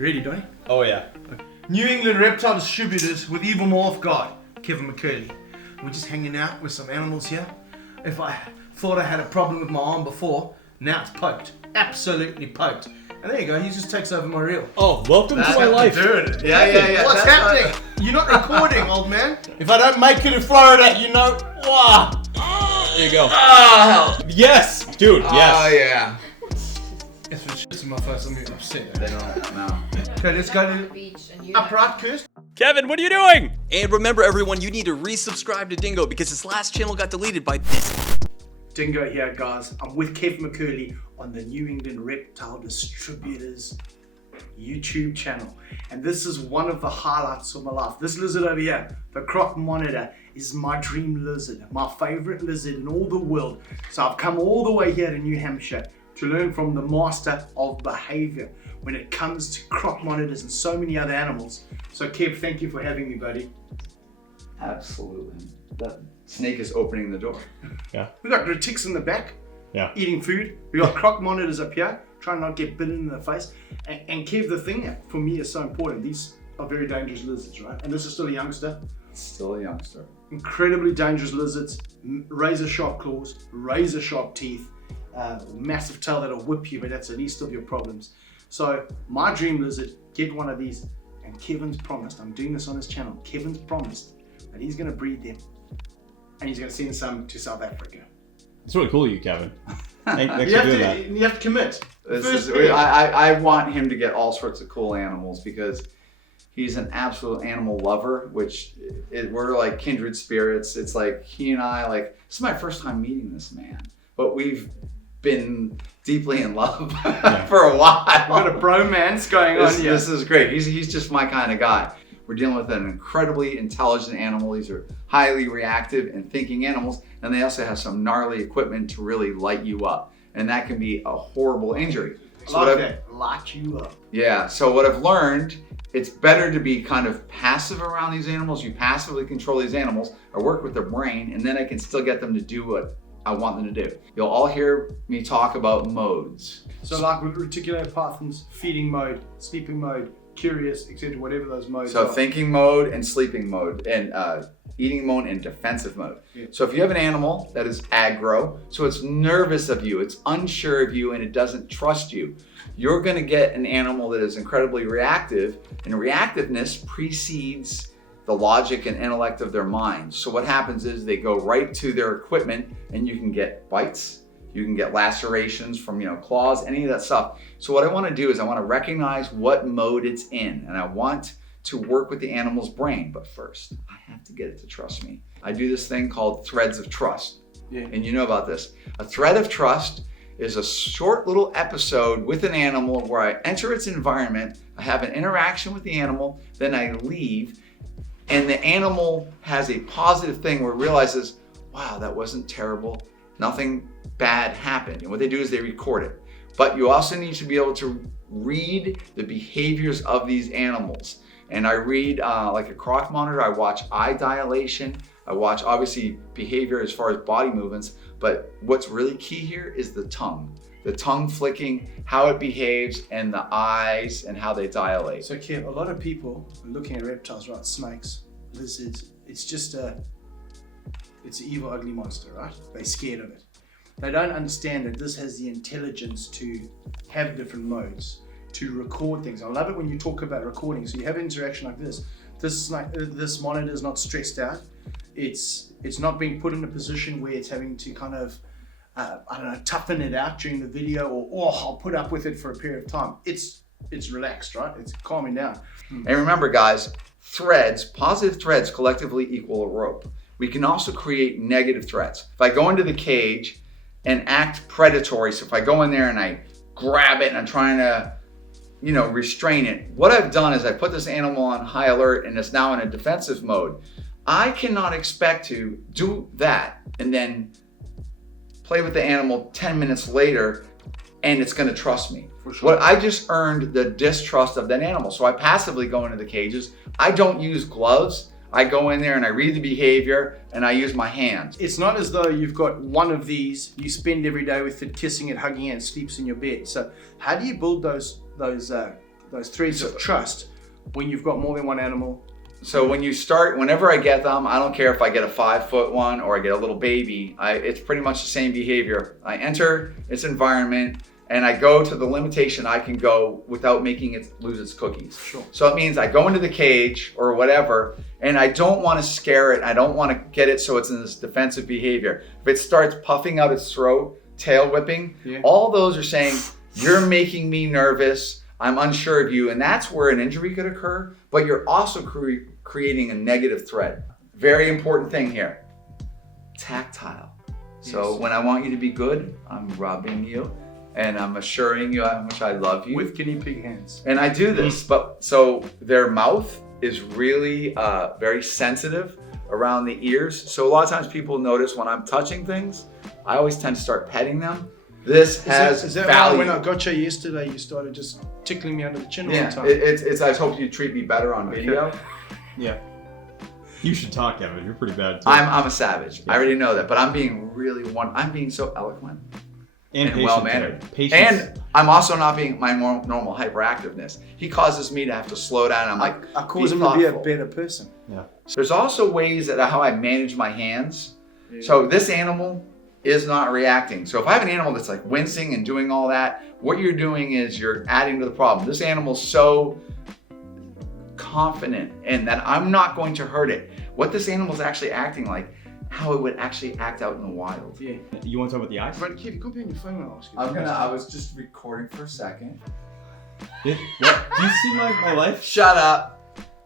Ready, Donny? Oh yeah. New England Reptile distributors with even more off guard, Kevin McCurley. We're just hanging out with some animals here. If I thought I had a problem with my arm before, now it's poked. Absolutely poked. And there you go, he just takes over my reel. Oh, welcome to my life. Yeah. What's happening? You're not recording, old man. If I don't make it in Florida, you know, wow. There you go. Yes, dude, yes. Oh, yeah. If it shits in my face, I'm getting upset. They don't know. Okay, let's go to upright first. Kevin, what are you doing? And remember everyone, you need to resubscribe to Dingo because his last channel got deleted by this. Dingo here, guys. I'm with Kevin McCurley on the New England Reptile Distributors YouTube channel. And this is one of the highlights of my life. This lizard over here, the Croc Monitor, is my dream lizard, my favorite lizard in all the world. So I've come all the way here to New Hampshire to learn from the master of behavior when it comes to croc monitors and so many other animals. So Kev, thank you for having me, buddy. Absolutely. That snake is opening the door. Yeah. We got retics in the back, eating food. We got croc monitors up here, trying not to get bitten in the face. And Kev, the thing that for me is so important, these are very dangerous lizards, right? And this is still a youngster. Still a youngster. Incredibly dangerous lizards, razor sharp claws, razor sharp teeth, massive tail that'll whip you, but that's the least of your problems. So my dream lizard, get one of these, and Kevin's promised, I'm doing this on his channel, Kevin's promised that he's gonna breed them and he's gonna send some to South Africa. It's really cool of you, Kevin. Thanks for You have doing to, that. you have to commit. I want him to get all sorts of cool animals because he's an absolute animal lover, which we're like kindred spirits. It's like he and I, this is my first time meeting this man, but we've been deeply in love for a while. We've got a bromance going on here. This is great. He's just my kind of guy. We're dealing with an incredibly intelligent animal. These are highly reactive and thinking animals, and they also have some gnarly equipment to really light you up, and that can be a horrible injury. Light you up. Yeah, so what I've learned, it's better to be kind of passive around these animals. You passively control these animals. I work with their brain, and then I can still get them to do what I want them to do. You'll all hear me talk about modes. So like with reticulated pythons, feeding mode, sleeping mode, curious, etc., whatever those modes So are. thinking mode and sleeping mode and eating mode and defensive mode. Yeah. So if you have an animal that is aggro, so it's nervous of you, it's unsure of you, and it doesn't trust you, you're gonna get an animal that is incredibly reactive, and reactiveness precedes the logic and intellect of their minds. So what happens is they go right to their equipment, and you can get bites, you can get lacerations from claws, any of that stuff. So what I want to do is I want to recognize what mode it's in, and I want to work with the animal's brain. But first, I have to get it to trust me. I do this thing called threads of trust. Yeah. And you know about this. A thread of trust is a short little episode with an animal where I enter its environment, I have an interaction with the animal, then I leave, and the animal has a positive thing where it realizes, wow, that wasn't terrible. Nothing bad happened. And what they do is they record it. But you also need to be able to read the behaviors of these animals. And I read, like a croc monitor, I watch eye dilation. I watch, obviously, behavior as far as body movements. But what's really key here is the tongue. The tongue flicking, how it behaves, and the eyes and how they dilate. So Kev, a lot of people are looking at reptiles, right? Snakes, lizards. It's an evil, ugly monster, right? They're scared of it. They don't understand that this has the intelligence to have different modes, to record things. I love it when you talk about recording. So you have an interaction like this. This monitor is not stressed out. It's not being put in a position where it's having to kind of toughen it out during the video, or I'll put up with it for a period of time. It's relaxed, right? It's calming down. And remember, guys, positive threads collectively equal a rope. We can also create negative threats. If I go into the cage and act predatory, so if I go in there and I grab it and I'm trying to, restrain it, what I've done is I put this animal on high alert and it's now in a defensive mode. I cannot expect to do that and then play with the animal 10 minutes later and it's gonna trust me. For sure. What I just earned the distrust of that animal. So I passively go into the cages. I don't use gloves. I go in there and I read the behavior and I use my hands. It's not as though you've got one of these, you spend every day with it, kissing it, hugging it, and sleeps in your bed. So how do you build those those threads of trust when you've got more than one animal. So when you start, whenever I get them, I don't care if I get a 5-foot one or I get a little baby, it's pretty much the same behavior. I enter its environment and I go to the limitation I can go without making it lose its cookies. Sure. So it means I go into the cage or whatever, and I don't want to scare it. I don't want to get it so it's in this defensive behavior. If it starts puffing out its throat, tail whipping, all those are saying, you're making me nervous. I'm unsure of you. And that's where an injury could occur, but you're also creating a negative threat. Very important thing here, tactile. So when I want you to be good, I'm rubbing you and I'm assuring you how much I love you. With guinea pig hands. And I do this, but so their mouth is really very sensitive around the ears. So a lot of times people notice when I'm touching things, I always tend to start petting them. This Is that value. why when I got you yesterday, you started just tickling me under the chin all the time? It's I was hoping you'd treat me better on video. Yeah. You should talk, Kevin. You're pretty bad too. I'm a savage. I already know that, but I'm being I'm being so eloquent and well mannered. And I'm also not being my normal hyperactiveness. He causes me to have to slow down. I'm like, I cause him to be a better person. Yeah. There's also ways that how I manage my hands. So this animal is not reacting. So if I have an animal that's like wincing and doing all that, what you're doing is you're adding to the problem. This animal's so confident in that I'm not going to hurt it. What this animal is actually acting like, how it would actually act out in the wild. Yeah. You want to talk about the eyes? But Kev, you can't be on your phone when I ask you. I was just recording for a second. What? Do you see my life? Shut up.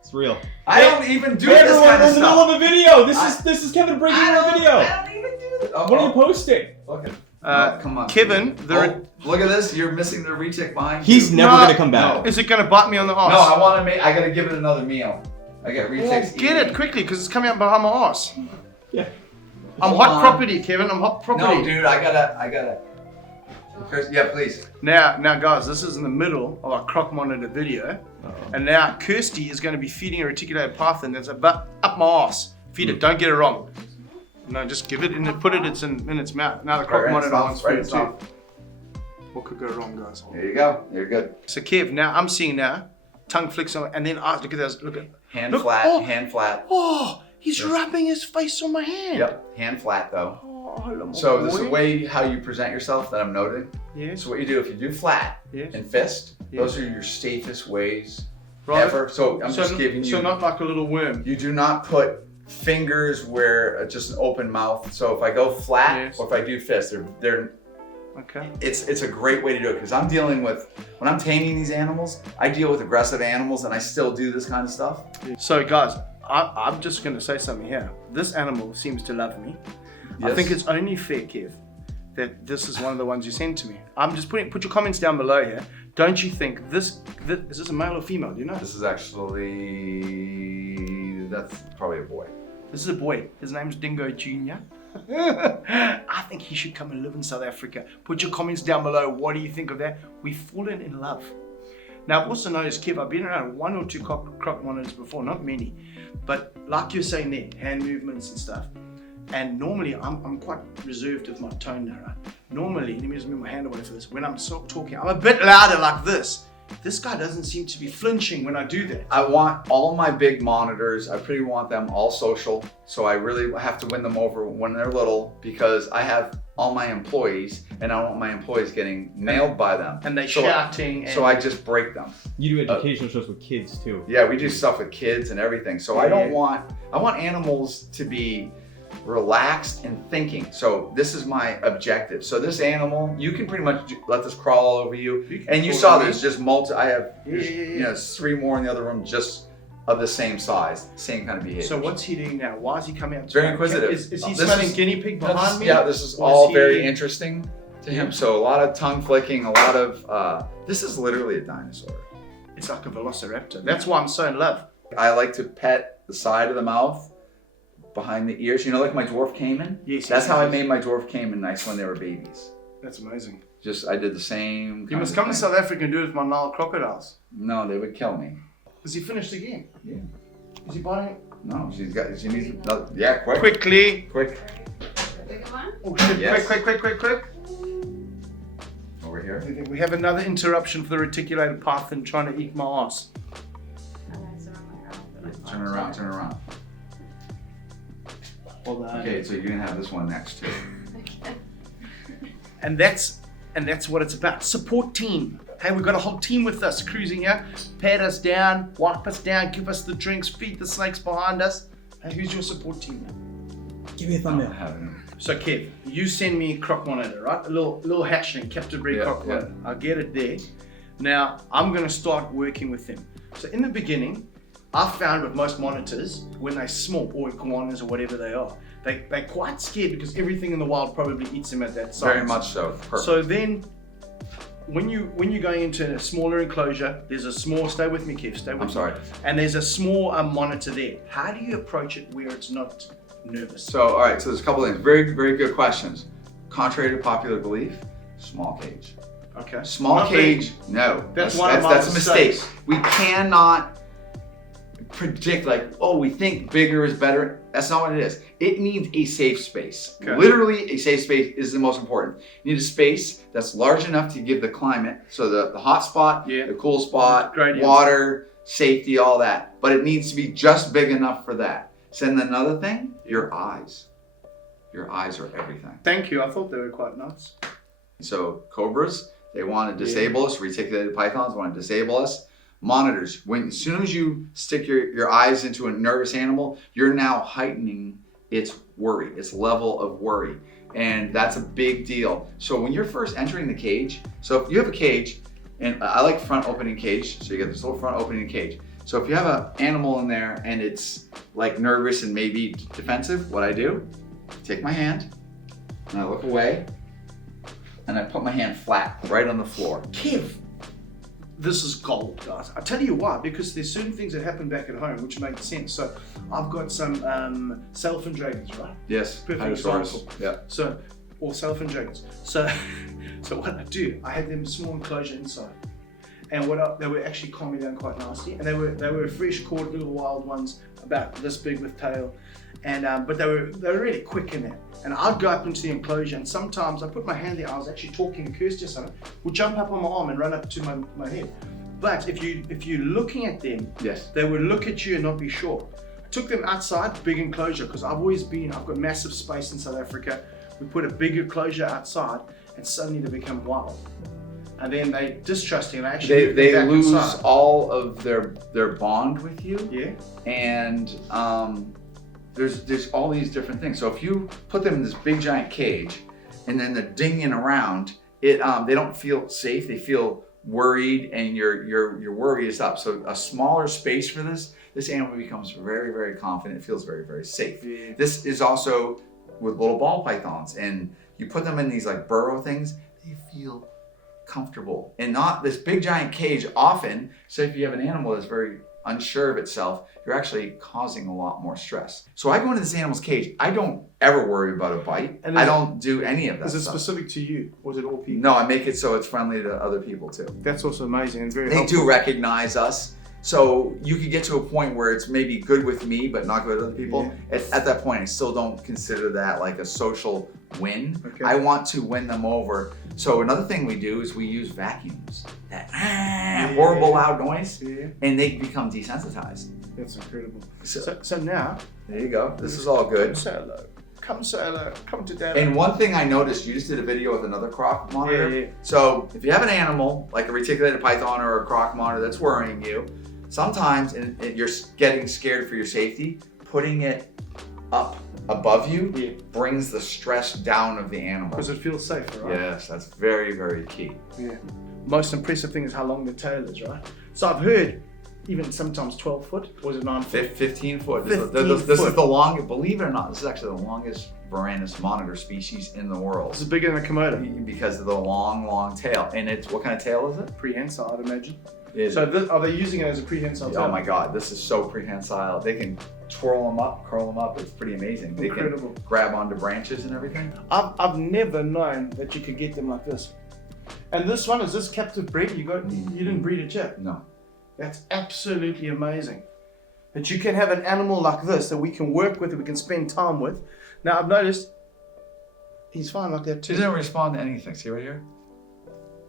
It's real. I don't even do Hey, this everyone, kind we're of in the middle stuff. of a video. This is Kevin breaking into a video. I don't even do this. What are you posting? Okay. Come on. Kevin, look at this. You're missing the retick behind He's you. never gonna come back. No. Is it going to bite me on the No, arse? I want to make. I gotta give it another meal. I got reticks. Well, get it quickly because it's coming out behind my arse. Yeah. I'm Hold hot on. property, Kevin. I'm hot property. No, dude. I gotta. Chris, yeah, please. Now, guys, this is in the middle of our croc monitor video, and now Kirsty is going to be feeding a reticulated python that's about up my arse. Feed it. Don't get it wrong. No, just give it and put it. It's in its mouth. Now the croc monitor wants food too. What could go wrong, guys? There you go. You're good. So Kev, now I'm seeing tongue flicks on, and then look at this. Look at Hand look, flat. oh. Hand flat. Oh, he's rubbing his face on my hand. Yep. Hand flat though. Oh, hello, my So this is boy. the way how you present yourself that I'm noting. Yes. So what you do if you do flat Yes. and fist, Yes. those are your safest ways Right. ever. So I'm just giving you. So not like a little worm. You do not put fingers where just an open mouth. So if I go flat Yes. or if I do fist, they're Okay. it's a great way to do it because I'm dealing with when I'm taming these animals, I deal with aggressive animals and I still do this kind of stuff. So guys, I'm just going to say something here. This animal seems to love me. I Yes. think it's only fair, Kev, that this is one of the ones you sent to me. I'm just put your comments down below here. Don't you think this is this a male or female? Do you know? This is actually that's probably a boy. This is a boy. His name's Dingo Jr. I think he should come and live in South Africa. Put your comments down below. What do you think of that? We've fallen in love. Now, I've also noticed, Kev, I've been around 1 or 2 croc monitors before, not many. But like you're saying there, hand movements and stuff. And normally, I'm quite reserved with my tone now, right? Normally, let me just move my hand away for this. When I'm talking, I'm a bit louder like this. This guy doesn't seem to be flinching when I do that. I want all my big monitors, I pretty want them all social. So I really have to win them over when they're little because I have all my employees and I don't want my employees getting nailed by them. And they So- shouting. So I just break them. You do educational shows with kids too. Yeah, we do stuff with kids and everything. So I want animals to be relaxed and thinking. So this is my objective. So this animal, you can pretty much let this crawl all over you. And you saw there's just I have, you know, 3 more in the other room just of the same size, same kind of behavior. So what's he doing now? Why is he coming out? Very inquisitive. Is he This smelling is- guinea pig behind me? Yeah, this is Or all he- very interesting to him. So a lot of tongue flicking, a lot of, this is literally a dinosaur. It's like a velociraptor. That's why I'm so in love. I like to pet the side of the mouth, behind the ears. You know, like my dwarf caiman? Yes. That's how I made my dwarf caiman nice when they were babies. That's amazing. Just, I did the same. You must come to South Africa and do it with my Nile crocodiles. No, they would kill me. Is he finished again? Yeah. Is he biting? No, she needs, no, yeah, quick. Quickly. Quick. Oh shit, Yes. quick. Over here. We have another interruption for the reticulated python trying to eat my ass. Turn around, turn around. Hold on. Okay, so you're gonna have this one next too. And that's what it's about. Support team. Hey, we've got a whole team with us cruising here. Pat us down, wipe us down, give us the drinks, feed the snakes behind us. Hey, who's your support team now? Give me a I thumbnail. don't have it. So Kev, you send me Croc Monitor, right? A little hatchling, captive breed Yeah, Croc Monitor. I'll get it there. Now, I'm gonna start working with them. So in the beginning, I found with most monitors, when they're small, or iguanas or whatever they are, they're quite scared because everything in the wild probably eats them at that size. Very much so. Perfect. So then, when you're going into a smaller enclosure, there's a small, stay with me Kev, stay with me. I'm sorry. And there's a small monitor there. How do you approach it where it's not nervous? So, all right, so there's a couple things. Very, very good questions. Contrary to popular belief, small cage. Okay. Small Not cage, big. no. That's one of my That's a mistake. mistakes. We cannot predict like, oh, we think bigger is better. That's not what it is. It needs a safe space. Okay. Literally, a safe space is the most important. You need a space that's large enough to give the climate, so the hot spot, Yeah. the cool spot, Gradient. water, safety, all that. But it needs to be just big enough for that. So then another thing, your eyes. Your eyes are everything. Thank you. I thought they were quite nuts. So cobras, they want to disable us. Reticulated pythons want to disable us. Monitors, as soon as you stick your eyes into a nervous animal, you're now heightening its worry, its level of worry. And that's a big deal. So when you're first entering the cage, so if you have a cage, and I like front opening cage, so you get this little front opening cage. So if you have an animal in there and it's like nervous and maybe defensive, what I do, take my hand and I look away and I put my hand flat right on the floor. Kev, this is gold, guys. I'll tell you why, because there's certain things that happen back at home which make sense. So I've got some sailfin dragons, right? Yes, Perfect Hydrosaurus. example. Yeah. So, or sailfin dragons. So what I do, I had them small enclosure inside. And they were actually calming down quite nicely. And they were fresh caught little wild ones, about this big with tail. And but they were really quick in there. And I'd go up into the enclosure, and sometimes I put my hand there. I was actually talking to Kirsty or something. Would jump up on my arm and run up to my head. But if you're looking at them, Yes. they would look at you and not be sure. I took them outside, big enclosure, because I've got massive space in South Africa. We put a big enclosure outside, and suddenly they become wild. And then they distrusting, and I actually moved them They back lose inside. all of their bond with you. Yeah. And there's all these different things. So if you put them in this big giant cage and then they're dinging around, they don't feel safe. They feel worried, and your worry is up. So a smaller space for this animal becomes very, very confident. It feels very, very safe. Yeah. This is also with little ball pythons, and you put them in these like burrow things, they feel comfortable and not this big giant cage often. So if you have an animal that's very unsure of itself, you're actually causing a lot more stress. So I go into this animal's cage, I don't ever worry about a bite. And I don't do any of that Is it stuff. specific to you, or is it all people? No, I make it so it's friendly to other people too. That's also amazing and very They helpful. do recognize us. So you could get to a point where it's maybe good with me, but not good with other people. At that point, I still don't consider that like a social win. Okay. I want to win them over. So another thing we do is we use vacuums. That horrible loud noise, Yeah, and they become desensitized. that's incredible. So So now, there you go. This is all good. say hello. Come say hello. Come to Dad. And one thing I noticed, you just did a video with another croc monitor. Yeah. So if you have an animal, like a reticulated python or a croc monitor that's worrying you, sometimes you're getting scared for your safety, putting it up above you brings the stress down of the animal. Because it feels safer, right? Yes, that's very, very key. Yeah. Most impressive thing is how long the tail is, right? So I've heard even sometimes 12 foot, or is it 9 foot? 15 foot. 15 This foot. is the longest, believe it or not, this is actually the longest Varanus monitor species in the world. This is bigger than a Komodo. Because of the long, long tail. And it's, what kind of tail is it? Prehensile, I'd imagine. Is So are they using it as a prehensile tail? Oh my God, this is so prehensile. They can twirl them up, curl them up. It's pretty amazing. They Incredible. can grab onto branches and everything. I've never known that you could get them like this. And this one, is this captive bred? You didn't breed it yet? No. That's absolutely amazing. That you can have an animal like this that we can work with, that we can spend time with. Now I've noticed he's fine like that She too. doesn't respond to anything. See right here?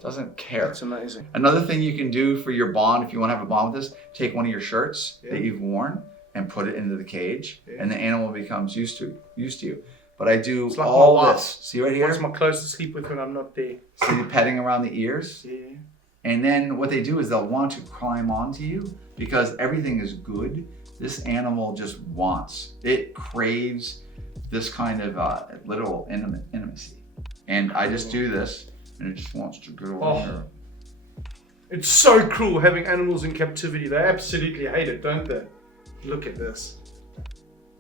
Doesn't care. That's amazing. Another thing you can do for your bond, if you want to have a bond with this, take one of your shirts that you've worn and put it into the cage, and the animal becomes used to you. But I do It's like all my wife. this. See right here? What's my clothes to sleep with when I'm not there? See the petting around the ears? Yeah. And then what they do is they'll want to climb onto you because everything is good. This animal just wants, it craves this kind of literal intimacy. And I just do this and it just wants to go over here. It's so cruel having animals in captivity. They absolutely hate it, don't they? Look at this.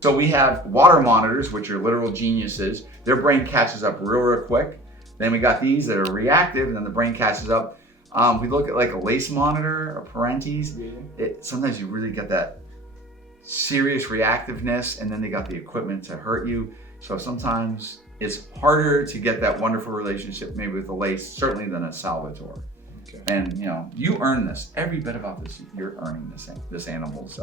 So we have water monitors, which are literal geniuses. Their brain catches up real quick. Then we got these that are reactive, and then the brain catches up. We look at like a lace monitor, a Parentes. Sometimes you really get that serious reactiveness, and then they got the equipment to hurt you. So sometimes it's harder to get that wonderful relationship maybe with a lace, certainly than a Salvatore. Okay. And you know, you earn this. Every bit about this, you're earning this animal's.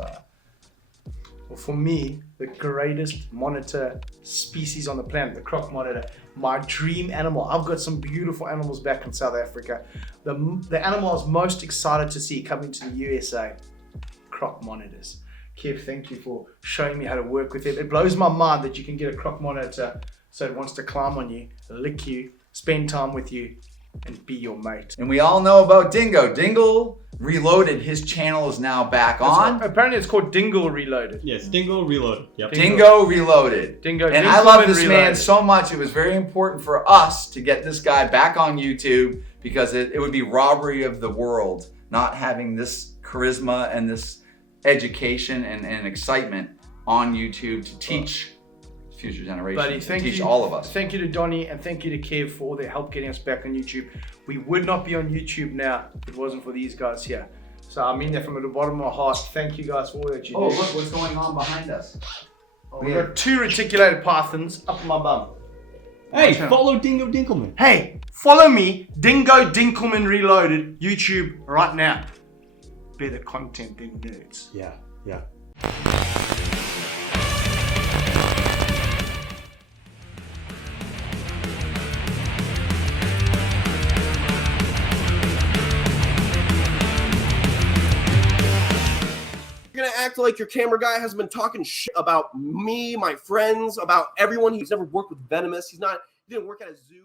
Well, for me, the greatest monitor species on the planet, the croc monitor, my dream animal. I've got some beautiful animals back in South Africa. The animal I was most excited to see coming to the USA, croc monitors. Kev, thank you for showing me how to work with it. It blows my mind that you can get a croc monitor so it wants to climb on you, lick you, spend time with you, and be your mate. And we all know about Dingo. Dingo Reloaded, his channel is now back on. Apparently it's called Dingo Reloaded. Yes, Dingo Reloaded. Yep. Dingo Reloaded. Dingo and I love Dinkelman this man Reloaded. so much. It was very important for us to get this guy back on YouTube because it would be robbery of the world not having this charisma and this education and excitement on YouTube to teach future generations, Buddy, thank teach you, all of us. Thank you to Donny and thank you to Kev for all their help getting us back on YouTube. We would not be on YouTube now if it wasn't for these guys here. So I mean that from the bottom of my heart. Thank you guys for all that you do. Oh, look what's going on behind us. We've got 2 reticulated pythons up my bum. Hey, follow Dingo Dinkelman. Hey, follow me, Dingo Dinkelman Reloaded, YouTube right now. Better content than nerds. Yeah, yeah. You're gonna act like your camera guy has been talking shit about me, my friends, about everyone. He's never worked with venomous. He didn't work at a zoo.